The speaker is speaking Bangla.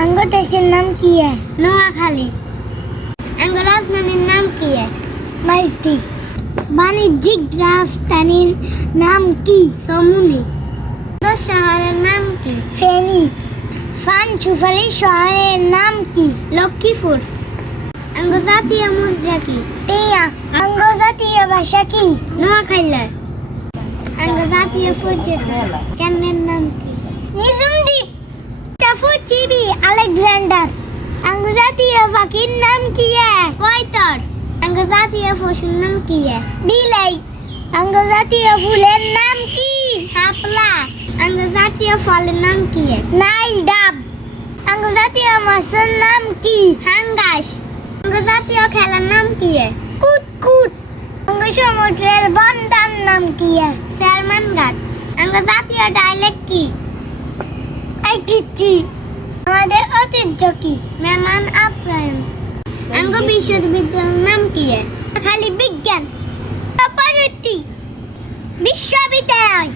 अंगो देशेर नाम की है? নোয়াখালী। আঙ্গো রাজধানীর নাম কি? मस्जिद। वाणिज्यिक राजधानीर नाम की? সমুনি। শহরের নাম কি? फेनी। पान सुपारी शहरेर नाम की? লক্ষ্মীপুর। আঙ্গো জাতীয় মুদ্রা কি? टिया। अंगो जातीय भाषा की? নোয়াখালী। আঙ্গো জাতীয় পর্যটন কেন্দ্রের নাম কি? निजुम द्वीप। चाफुचिबी अलेक्जेंडर। अंगो जातीय पाखिर नाम की है? কয়তর। আঙ্গো জাতীয় পশুর নাম কি? बिलाई। अंगो जातीय फुलेर नाम की? শাপলা। আঙ্গো জাতীয় ফলের নাম কি? नाइल डाब। अंगो जातीय माছের नाम की? হাঙ্গাস। আঙ্গো জাতীয় খেলার নাম কি? कूद कूद। अंगो সমুদ্রের বন্ধার নাম কি? চেয়ারম্যান ঘাট। আঙ্গো জাতীয় ডাইলেক্ট কি? আইকিচি। আমাদের ঐতিহ্য কি? মেহমান আপ্যায়ন। আঙ্গো বিশ্ববিদ্যালয়ের নাম কি? খালি বিজ্ঞান প্রযুক্তি বিশ্ববিদ্যালয়।